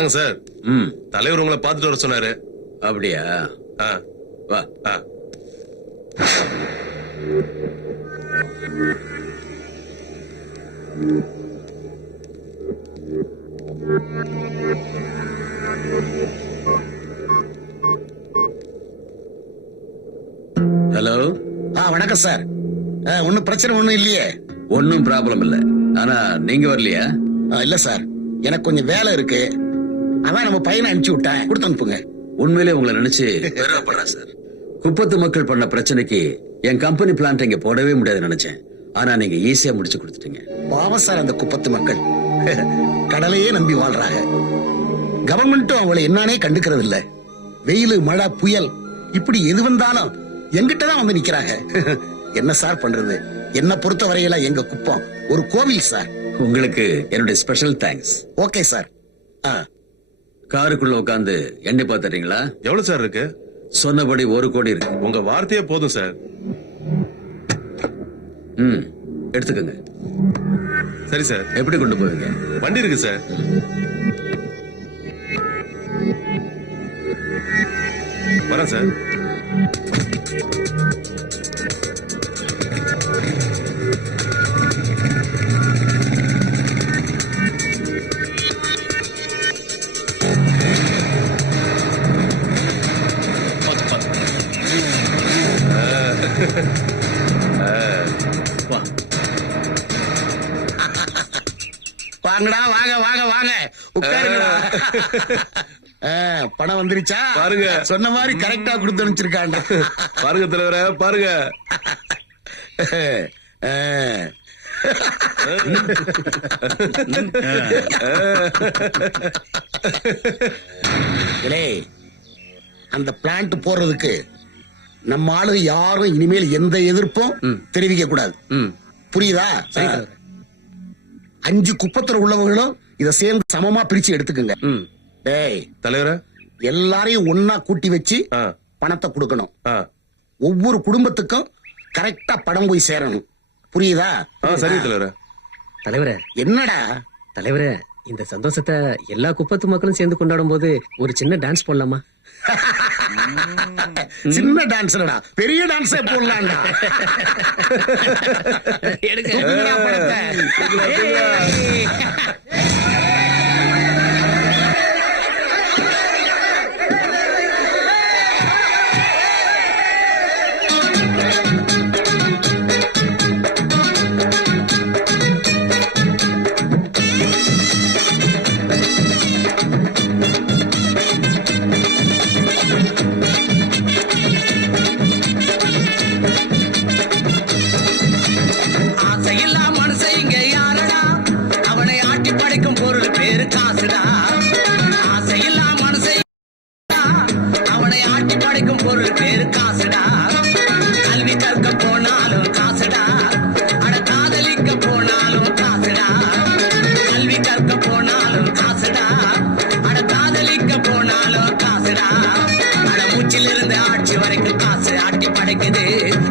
வணக்கம் சார். தலைவர் உங்களை பார்த்துட்டு வர சொன்னாரு. அப்படியா? வா. ஹலோ. வணக்கம் சார். ஒன்னும் பிரச்சனை ஒண்ணும் இல்லையே? ஒன்னும் ப்ராப்ளம் இல்ல. ஆனா நீங்க வரலையா? இல்ல சார், எனக்கு கொஞ்சம் வேலை இருக்கு. அதான் நம்ம பையனை அனுப்பிச்சு விட்டேன், கொடுத்து அனுப்புங்க. உண்மையிலே உங்களை நினைச்சு பெருமைப்படுறேன் சார். குப்பத்து மக்கள் பண்ண பிரச்சனைக்கு என் கம்பெனி பிளான்ட் இங்க போடவே முடியாது நினைச்சேன். ஆனா நீங்க ஈஸியா முடிச்சு கொடுத்துட்டீங்க. பாவம் சார், அந்த குப்பத்து மக்கள் கடலையே நம்பி வாழ்றாங்க. கவர்மெண்ட்டும் அவங்களை என்னன்னே கண்டுக்கிறது இல்ல. வெயில், மழை, புயல் இப்படி எது வந்தாலும் எங்கிட்டதான் வந்து நிக்கிறாங்க. என்ன சார் பண்றது? என்ன பொறுத்த வரையில எங்க குப்பம் ஒரு கோவில் சார். உங்களுக்கு என்னுடைய ஸ்பெஷல் தேங்க்ஸ். Okay sir. காருக்குள்ள உட்காந்து எண்ணி பாத்துறீங்களா? எவ்வளவு சார் இருக்கு? சொன்னபடி 1 கோடி இருக்கு. உங்க வார்த்தையே போதும் சார். எடுத்துக்கங்க. சரி சார். எப்படி கொண்டு போவீங்க? வண்டி இருக்கு சார். வரேன் சார். வாங்கடா, வாங்க வாங்க வாங்க, உட்காருங்கடா. பணம் வந்துருச்சா பாருங்க. சொன்ன மாதிரி கரெக்டா கொடுத்து அனுப்பிச்சிருக்காண்டா. பாருங்க தலைவர, பாருங்க. அந்த பிளான்ட் போடுறதுக்கு நம்ம ஆளு யாரும் இனிமேல் எந்த எதிர்ப்பும் தெரிவிக்க கூடாது. புரியுதா? 5 குப்பத்துல உள்ளவங்களும் இத சேர்ந்து சமமா பிரிச்சு எடுத்துக்கங்க. டேய் தலைவர, எல்லாரையும் ஒன்னா கூட்டி வச்சு பணத்தை கொடுக்கணும். ஒவ்வொரு குடும்பத்துக்கும் கரெக்டா பணம் போய் சேரணும். புரியுதா? சரி தலைவர. தலைவர, என்னடா தலைவர, இந்த சந்தோஷத்தை எல்லா குப்பத்து மக்களும் சேர்ந்து கொண்டாடும் போது ஒரு சின்ன டான்ஸ் போடலாமா? சின்ன டான்ஸ்லடா, பெரிய டான்ஸே போடலாம்டா. தூக்குங்கடா பணத்தை.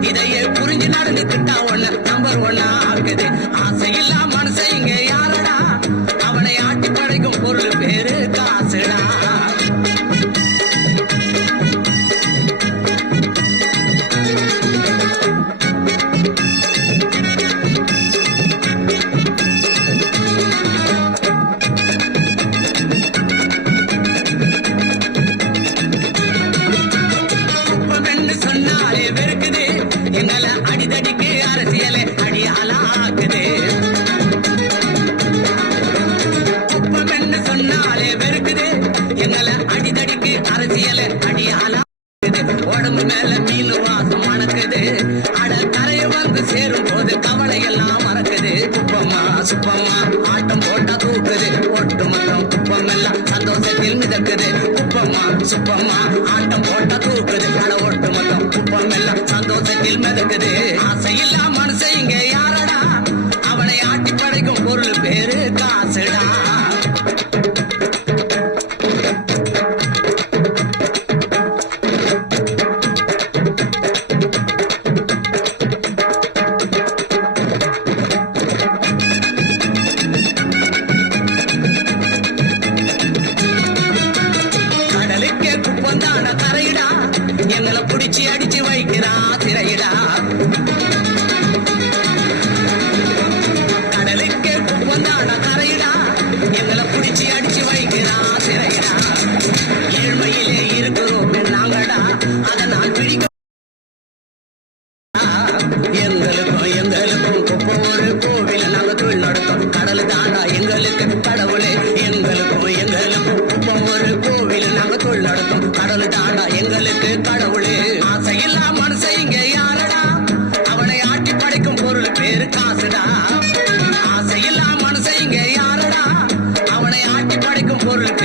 இதையே புரிஞ்சு நடந்துக்கிட்டா ஒண்ணு நம்பர் 1 ஆகுது. ஆசையில்லா மனசை இங்க யாரடா? அவனை ஆட்டி படைக்கும் பொருள் பேரு காசுடா. உடம்பு மேல மீன் வாசம் மணக்குது. அட கரைய வந்து சேரும் போது கவலை எல்லாம் மறக்குது. குப்பம்மா சுப்பம்மா ஆட்டம் போட்டா தூக்குது. ஒட்டு மொத்தம் குப்பம் எல்லாம் சந்தோஷத்தில் மிதக்குது. குப்பம்மா சுப்பம்மா ஆட்டம் போட்டா தூக்குது. அட ஒட்டு மொத்தம் குப்பம் எல்லாம் சந்தோஷத்தில் மிதக்குது. ஆசையில்லா மனுஷன் இங்க யாரடா? அவனை ஆட்டி படைக்கும் பொருள் பேரு காசுடா. ஆசையில்லா மனுஷன் இங்க யாருடா அவனை ஆட்டி படைக்கும் பொருள்